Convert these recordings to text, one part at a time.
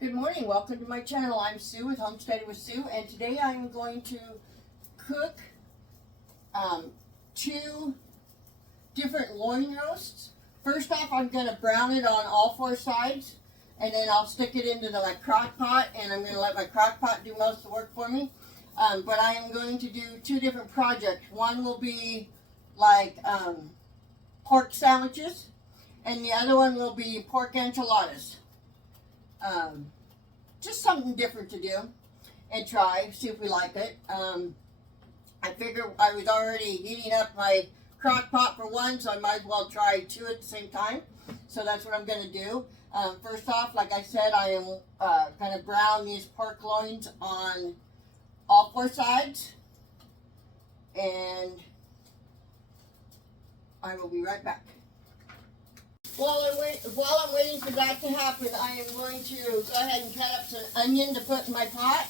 Good morning, welcome to my channel. I'm Sue with Homesteading with Sue, and today I'm going to cook two different loin roasts. First off, I'm going to brown it on all four sides, and then I'll stick it into my crock pot, and I'm going to let my crock pot do most of the work for me. But I am going to do two different projects. One will be like pork sandwiches, and the other one will be pork enchiladas. Just something different to do and try, see if we like it. I figured I was already heating up my crock pot for one, so I might as well try two at the same time. So that's what I'm going to do. First off, like I said, I am going to brown these pork loins on all four sides, and I will be right back. While I'm waiting for that to happen, I am going to go ahead and cut up some onion to put in my pot.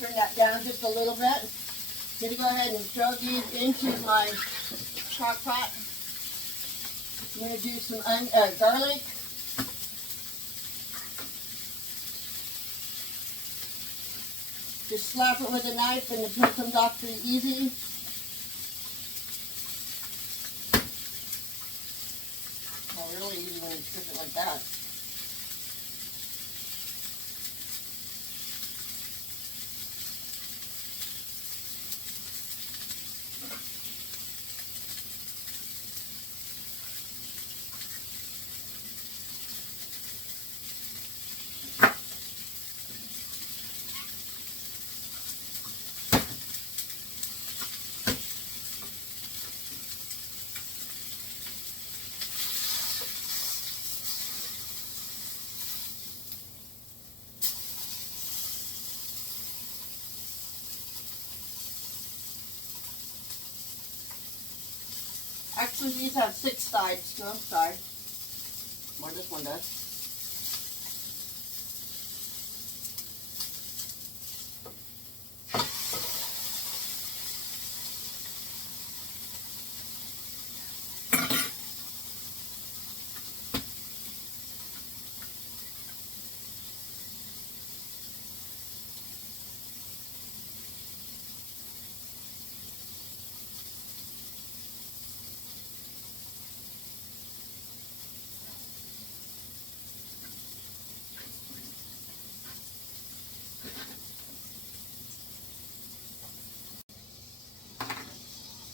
Turn that down just a little bit. I'm going to go ahead and throw these into my crock pot. I'm going to do some garlic. Just slap it with a knife and the peel comes off pretty easy. Oh, really easy when you strip it like that. Actually, these have 6 sides to them. Sorry. More this one does.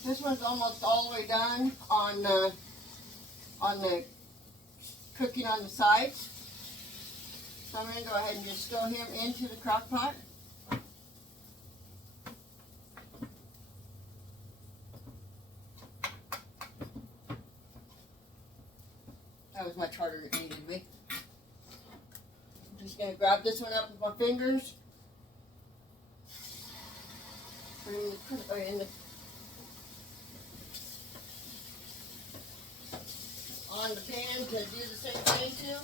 This one's almost all the way done on the cooking on the sides. So I'm going to go ahead and just throw him into the crock pot. That was much harder than it needed to be. I'm just going to grab this one up with my fingers. Put it in the on the pan to do the same thing too.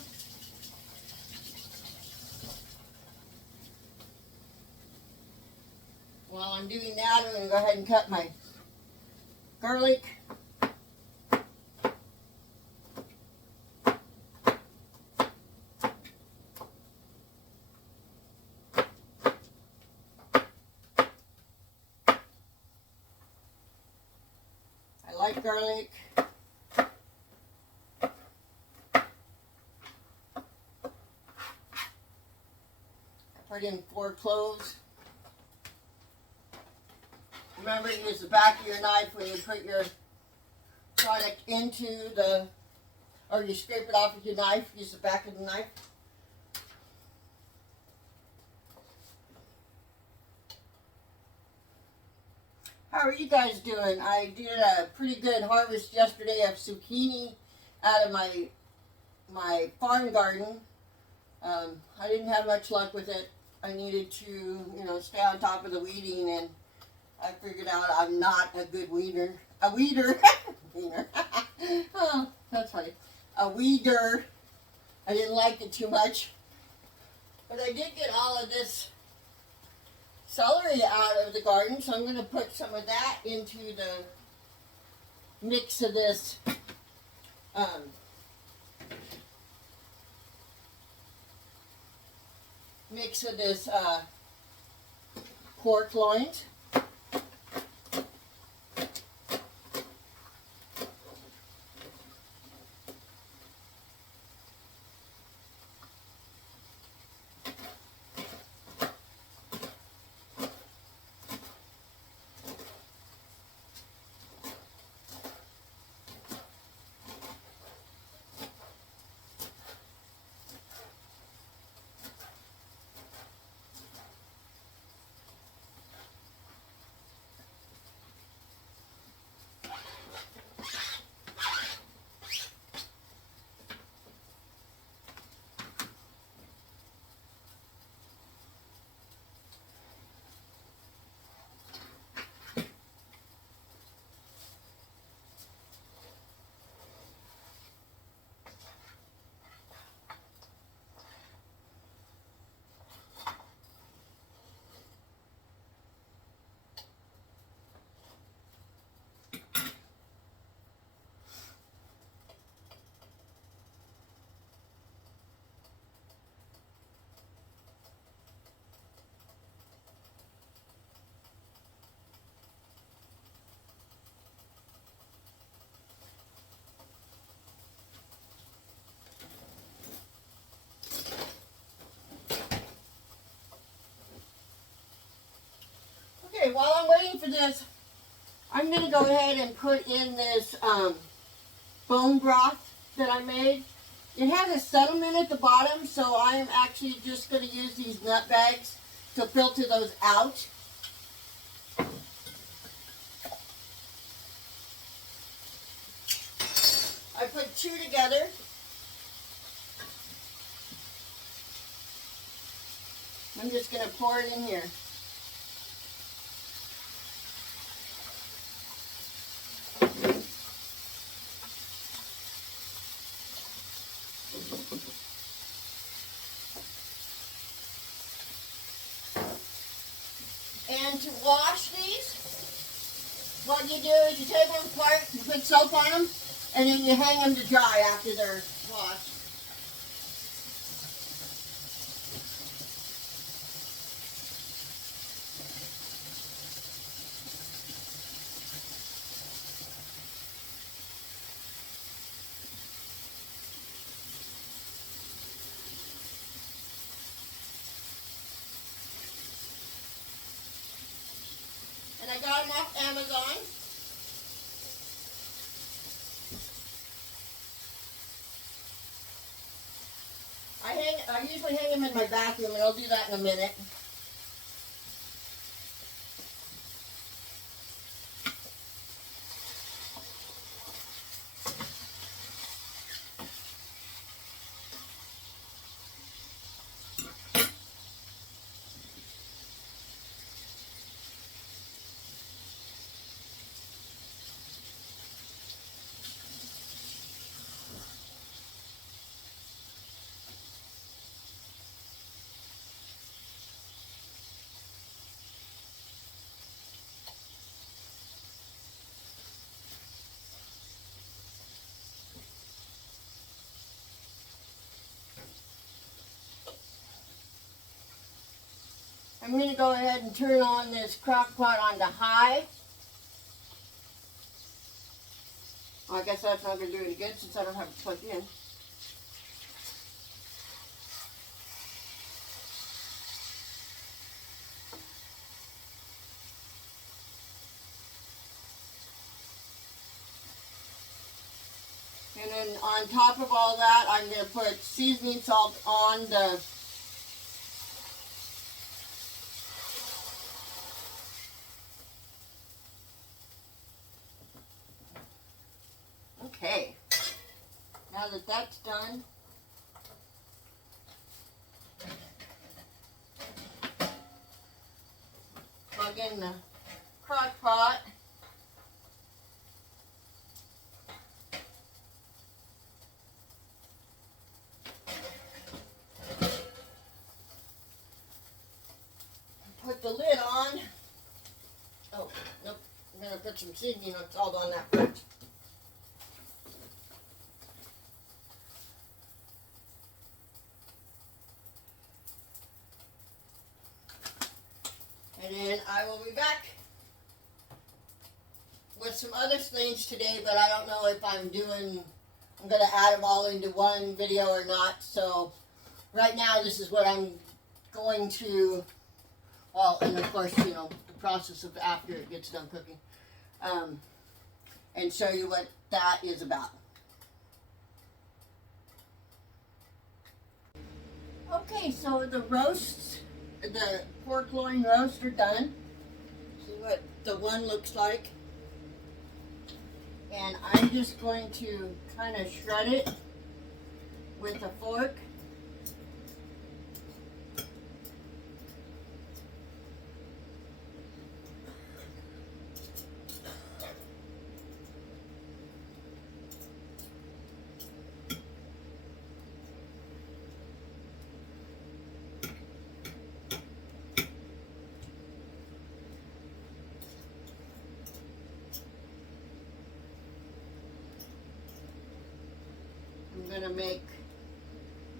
While I'm doing that, I'm going to go ahead and cut my garlic. I like garlic. Put in 4 cloves. remember to use the back of your knife when you put your product into the, or you scrape it off with your knife, use the back of the knife. How are you guys doing? I did a pretty good harvest yesterday of zucchini out of my farm garden. I didn't have much luck with it. I needed to, you know, stay on top of the weeding, and I figured out I'm not a good weeder. A weeder. Weeder. Oh, that's funny. A weeder. I didn't like it too much. But I did get all of this celery out of the garden, so I'm going to put some of that into the mix of this pork loins. Okay, while I'm waiting for this, I'm going to go ahead and put in this bone broth that I made. It has a settlement at the bottom, so I'm actually just going to use these nut bags to filter those out. I put 2 together. I'm just going to pour it in here. And to wash these, what you do is you take them apart, you put soap on them, and then you hang them to dry after they're washed. And I got them off Amazon. I usually hang them in my bathroom, and I'll do that in a minute. I'm going to go ahead and turn on this Crockpot onto high. Well, I guess that's not going to do any good since I don't have it plugged in. on top of all that, I'm going to put seasoning salt on the okay. Now that that's done, plug in the crock pot. Put the lid on. Oh, nope. I'm going to put some seasoning salt on that first. And then I will be back with some other things today, but I don't know if I'm going to add them all into one video or not. So right now this is what I'm going to, well, and of course, you know, the process of after it gets done cooking, and show you what that is about. Okay, so the roasts, the pork loin roast are done. See what the one looks like. And I'm just going to kind of shred it with a fork.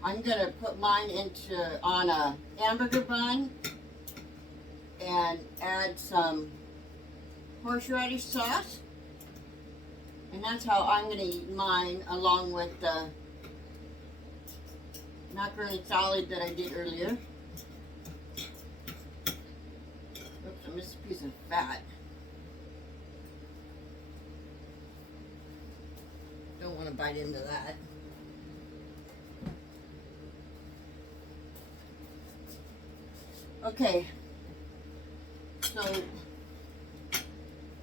I'm gonna put mine on a hamburger bun and add some horseradish sauce, and that's how I'm gonna eat mine, along with the macaroni salad that I did earlier. Oops, I missed a piece of fat. Don't want to bite into that. Okay, so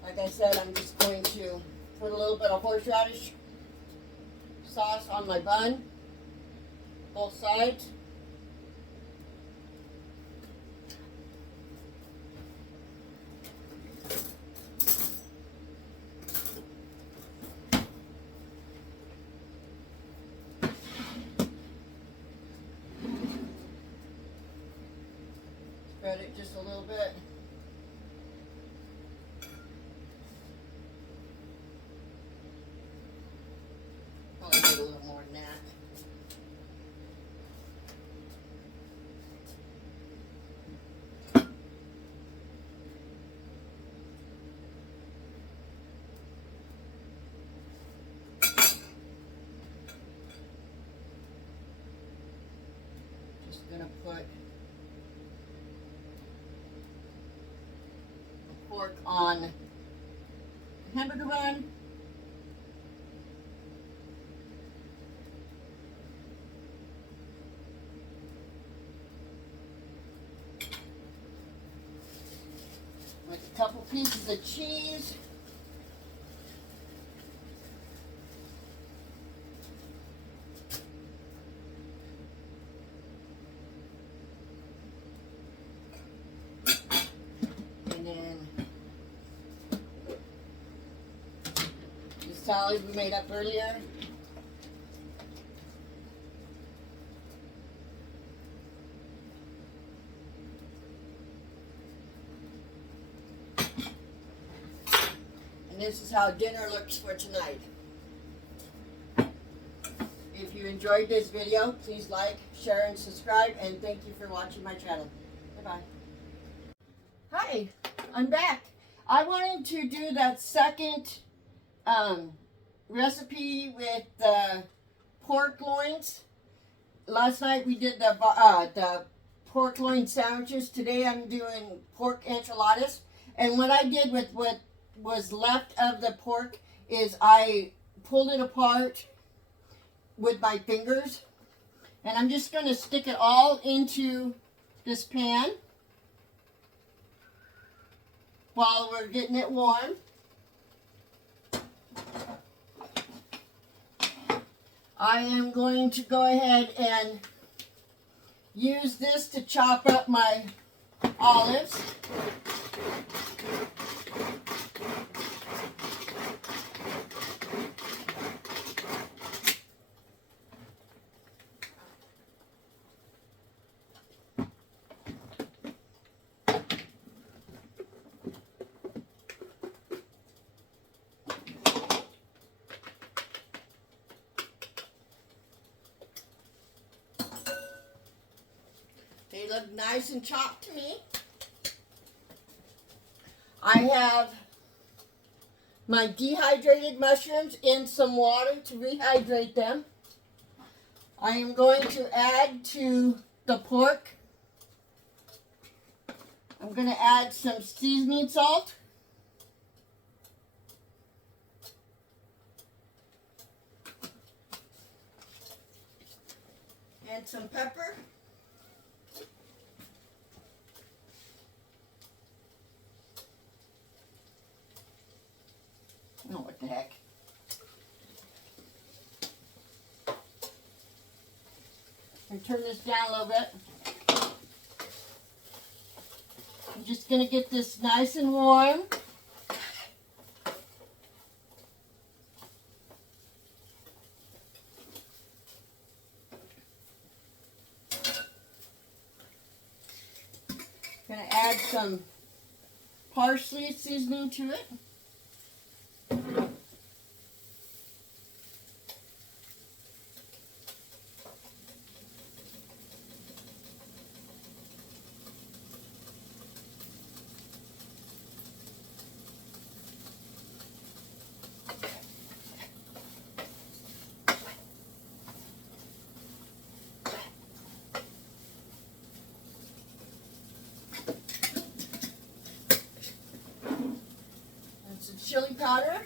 like I said, I'm just going to put a little bit of horseradish sauce on my bun, both sides. Spread it just a little bit. Probably need a little more than that. Just gonna put pork on the hamburger bun. With a couple pieces of cheese. Salad we made up earlier. And this is how dinner looks for tonight. If you enjoyed this video, please like, share, and subscribe, and thank you for watching my channel. Bye-bye. Hi, I'm back. I wanted to do that second recipe with the pork loins. Last night we did the pork loin sandwiches. Today I'm doing pork enchiladas. And what I did with what was left of the pork is I pulled it apart with my fingers. And I'm just going to stick it all into this pan while we're getting it warm. I am going to go ahead and use this to chop up my olives. They look nice and chopped to me. I have my dehydrated mushrooms in some water to rehydrate them. I am going to add to the pork. I'm going to add some seasoning salt. And some pepper. Oh, what the heck. And turn this down a little bit. I'm just going to get this nice and warm. Going to add some parsley seasoning to it. Some chili powder.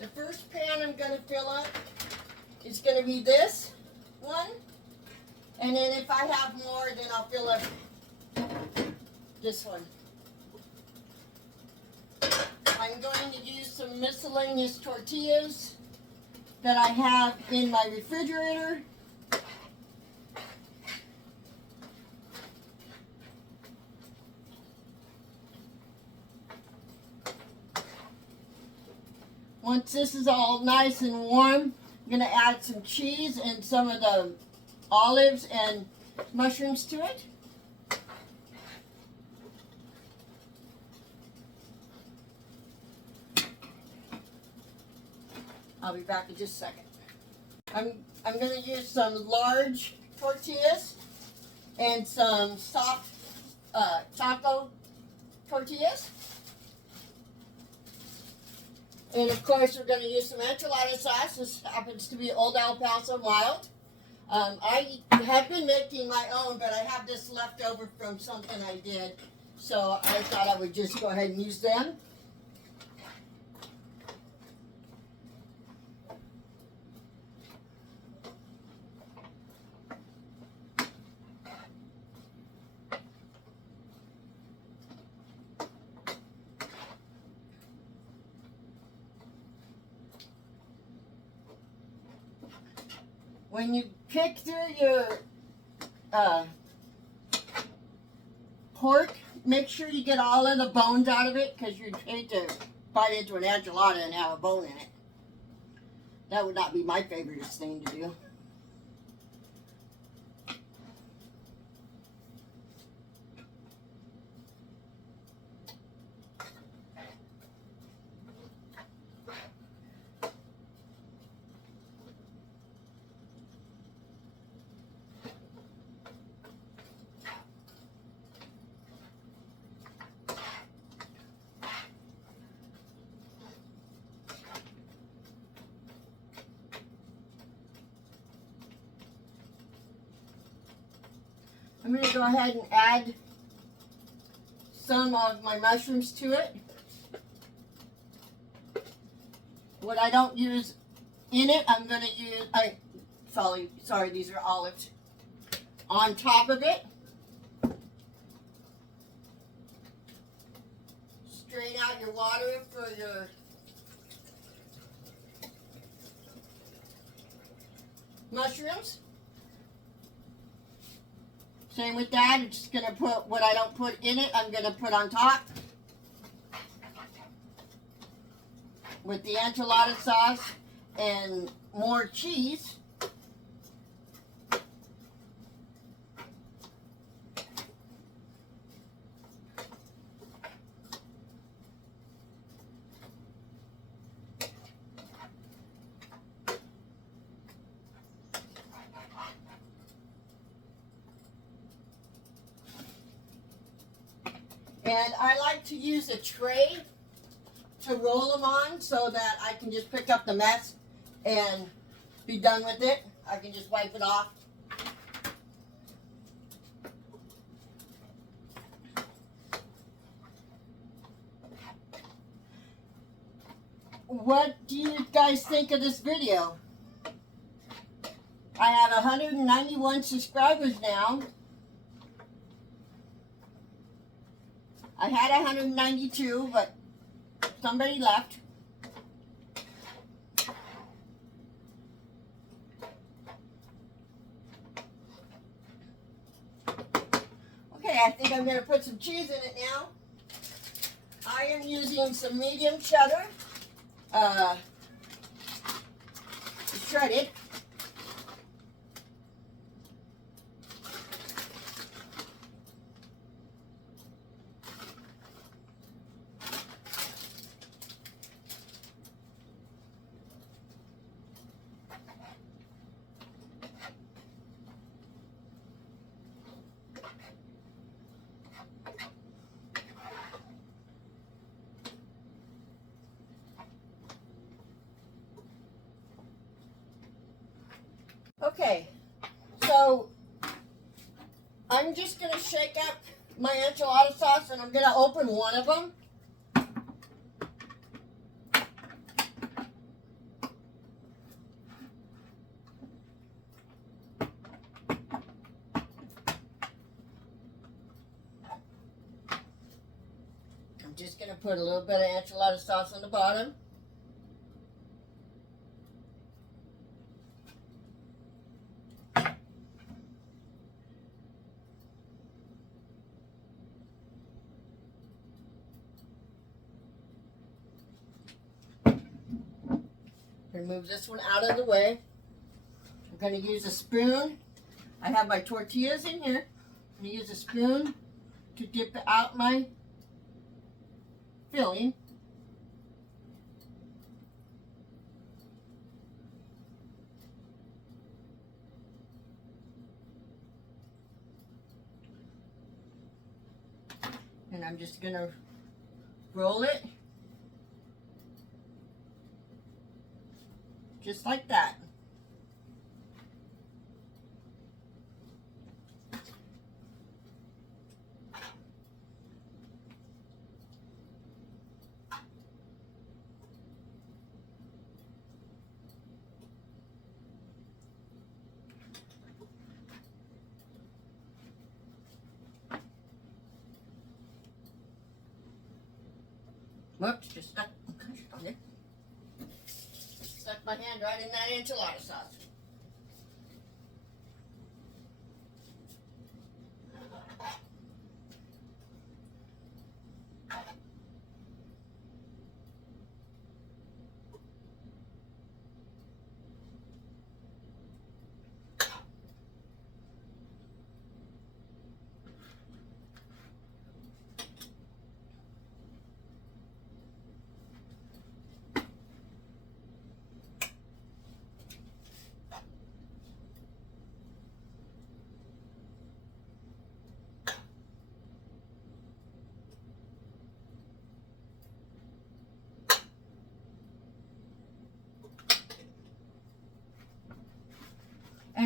The first pan I'm going to fill up is going to be this one. And then if I have more, then I'll fill up this one. I'm going to use some miscellaneous tortillas that I have in my refrigerator. Once this is all nice and warm, I'm going to add some cheese and some of the olives and mushrooms to it. I'll be back in just a second. I'm going to use some large tortillas and some soft taco tortillas. And of course, we're going to use some enchilada sauce. This happens to be Old El Paso mild. I have been making my own, but I have this left over from something I did. So I thought I would just go ahead and use them. when you pick through your pork, make sure you get all of the bones out of it, because you'd hate to bite into an enchilada and have a bone in it. That would not be my favorite thing to do. I'm going to go ahead and add some of my mushrooms to it. What I don't use in it, I'm going to use, sorry, these are olives. On top of it, strain out your water for your mushrooms. Same with that. I'm just going to put what I don't put in it, I'm going to put on top. With the enchilada sauce and more cheese. And I like to use a tray to roll them on so that I can just pick up the mess and be done with it. I can just wipe it off. What do you guys think of this video? I have 191 subscribers now. I had 192, but somebody left. Okay, I think I'm going to put some cheese in it now. I am using some medium cheddar, shredded. Okay, so I'm just going to shake up my enchilada sauce and I'm going to open one of them. I'm just going to put a little bit of enchilada sauce on the bottom. Remove this one out of the way. I'm going to use a spoon. I have my tortillas in here. I'm going to use a spoon to dip out my filling. And I'm just going to roll it. Just like that. Whoops, just stuck. Stuck my hand right in that enchilada sauce.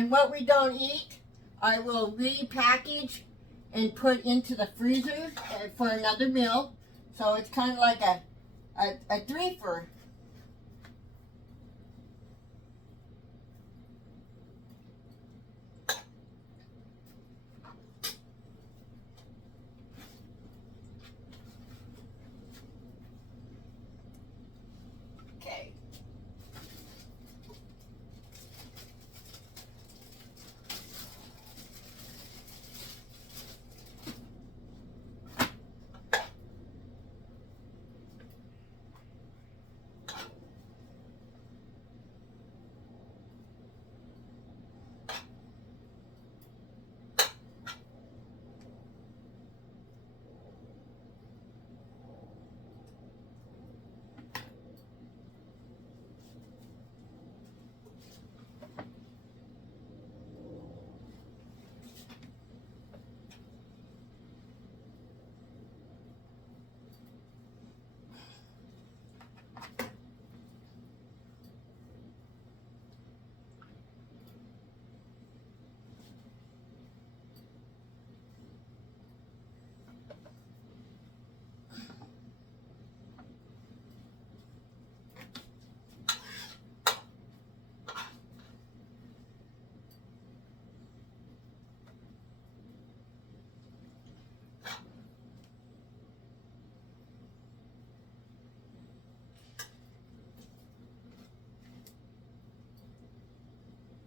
And what we don't eat, I will repackage and put into the freezer for another meal. So it's kind of like a three-fer. Okay.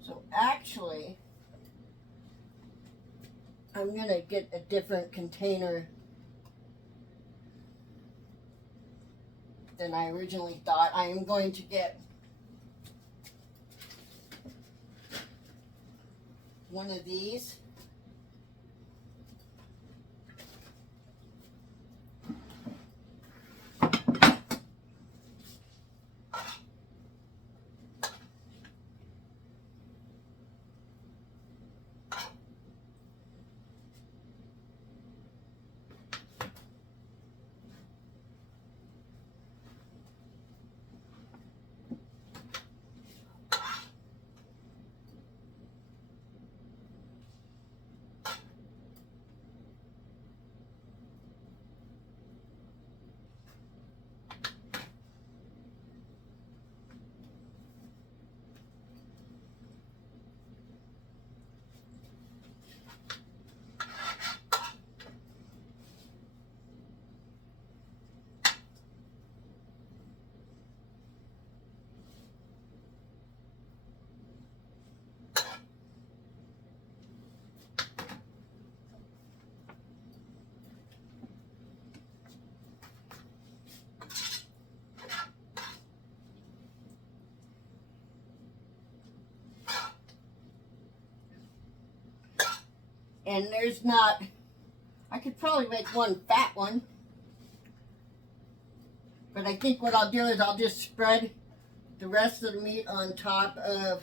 So actually, I'm going to get a different container than I originally thought. I am going to get one of these. And there's not, I could probably make one fat one. But I think what I'll do is I'll just spread the rest of the meat on top of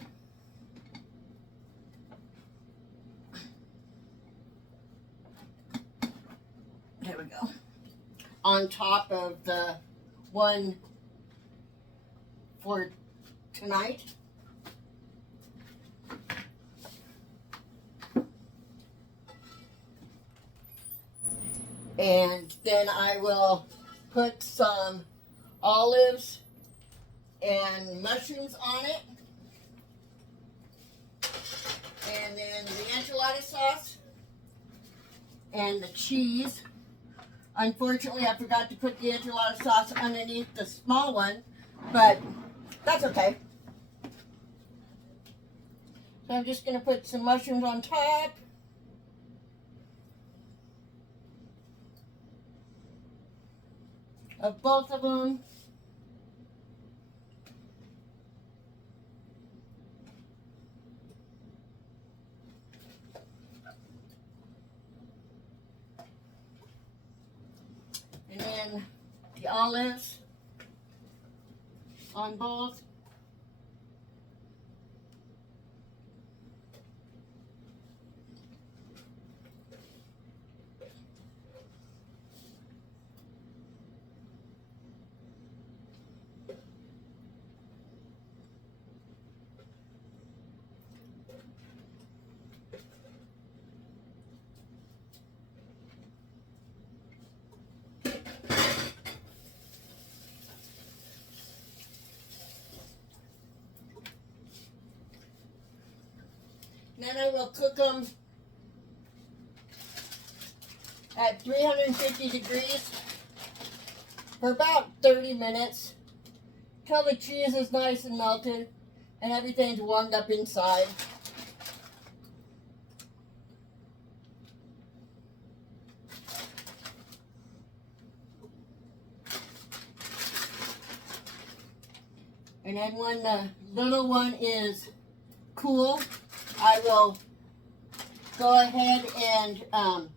there we go. On top of the one for tonight. And then I will put some olives and mushrooms on it. And then the enchilada sauce and the cheese. Unfortunately, I forgot to put the enchilada sauce underneath the small one, but that's okay. So I'm just going to put some mushrooms on top. Of both of them. And then the olives on both. Then I will cook them at 350 degrees for about 30 minutes till the cheese is nice and melted and everything's warmed up inside. And then when the little one is cool, I will go ahead and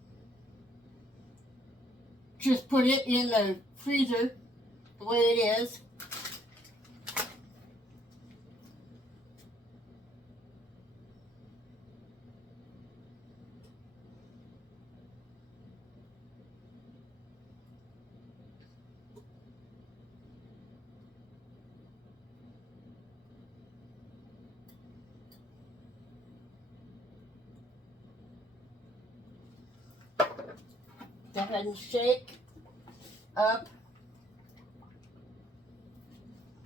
just put it in the freezer the way it is. Go ahead and shake up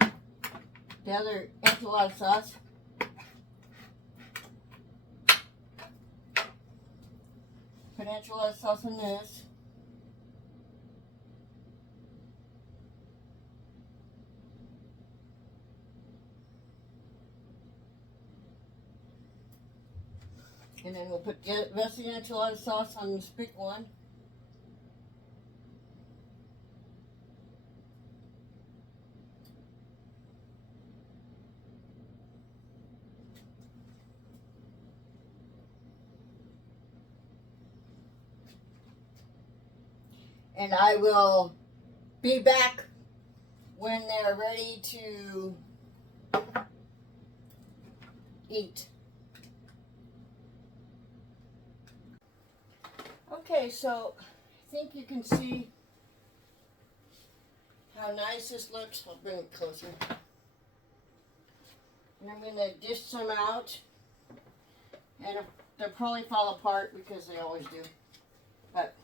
the other enchilada sauce. Put enchilada sauce in this. And then we'll put the rest of the enchilada sauce on this big one. And I will be back when they're ready to eat. Okay, so I think you can see how nice this looks. I'll bring it closer. And I'm going to dish some out. And they'll probably fall apart because they always do. But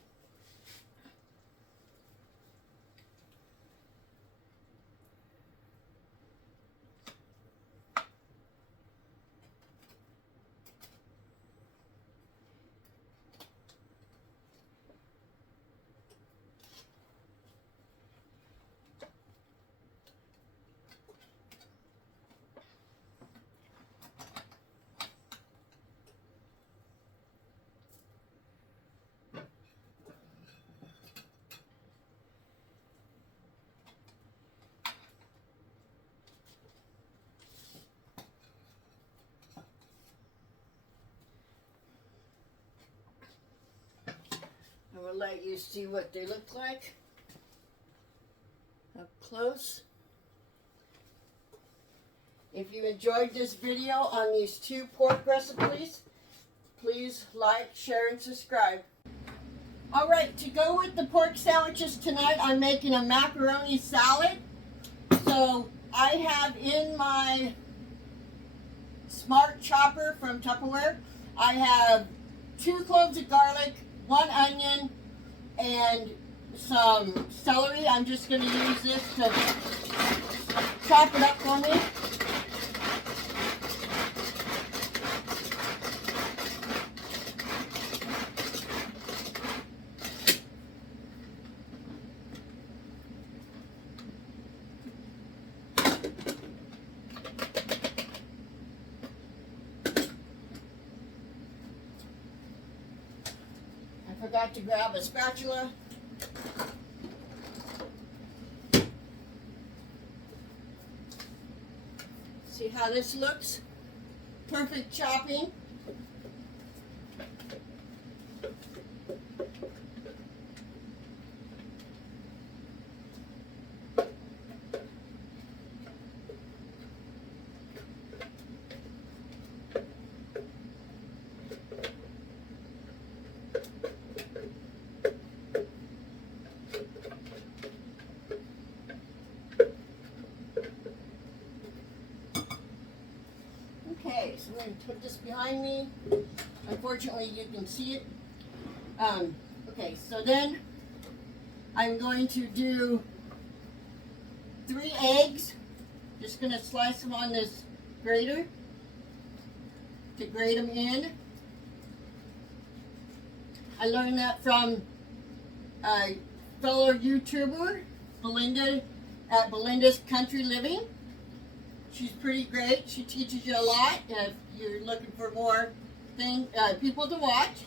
I will let you see what they look like up close. If you enjoyed this video on these 2 pork recipes, please like, share, and subscribe. Alright, to go with the pork sandwiches tonight, I'm making a macaroni salad. So I have in my Smart Chopper from Tupperware, I have 2 cloves of garlic, 1 onion, and some celery. I'm just going to use this to chop it up for me. Forgot to grab a spatula. See how this looks? Perfect chopping. Okay, so I'm going to put this behind me. Unfortunately, you can see it. Okay, so then I'm going to do 3 eggs. Just going to slice them on this grater. to grate them in. I learned that from a fellow YouTuber, Belinda, at Belinda's Country Living. She's pretty great. She teaches you a lot if you're looking for more people to watch.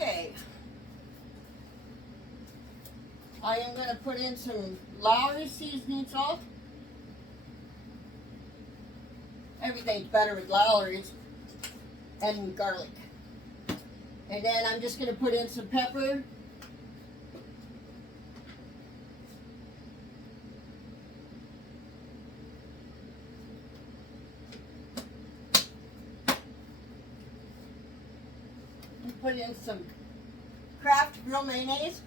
Okay, I am going to put in some Lawrys seasoning salt. Everything's better with Lawrys and garlic. And then I'm just going to put in some pepper. Put in some Kraft real mayonnaise,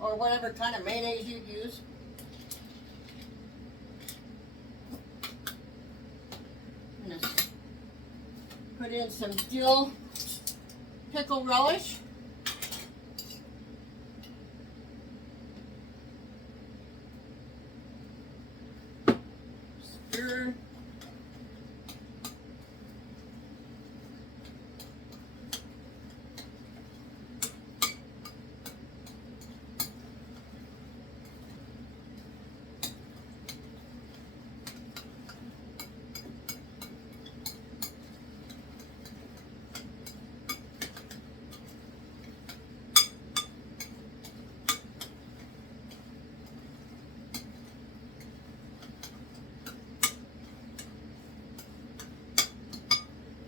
or whatever kind of mayonnaise you use. I'm gonna put in some dill pickle relish. Stir.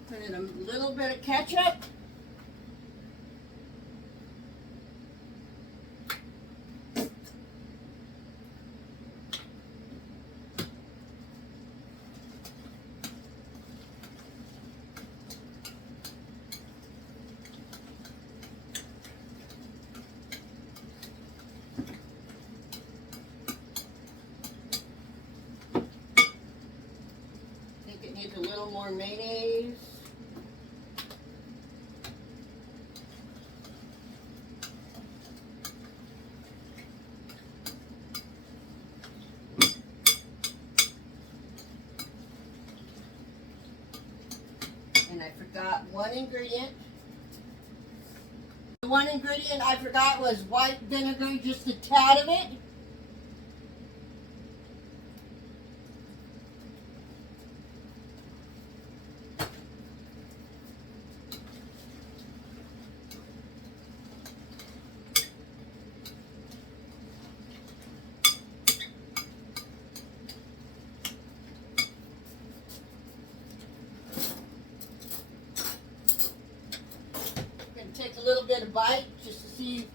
Put in a little bit of ketchup. I think it needs a little more mayonnaise. And I forgot one ingredient. The one ingredient I forgot was white vinegar, just a tad of it. Take a little bit of bite just to see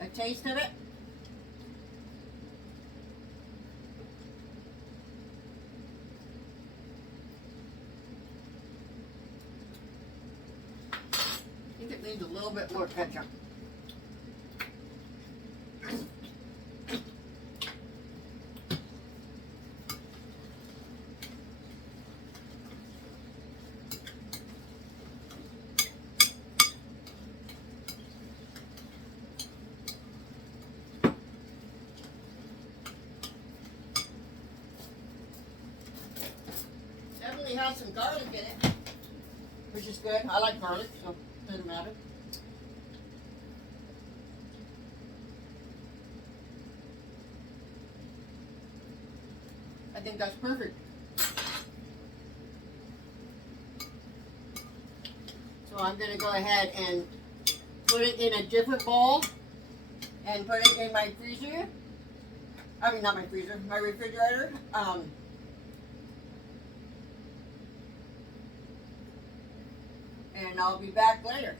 a taste of it. I think it needs a little bit more ketchup. Definitely has some garlic in it, which is good. I like garlic, so it doesn't matter. I think that's perfect. So I'm going to go ahead and put it in a different bowl and put it in my freezer. I mean, not my freezer, my refrigerator. And I'll be back later.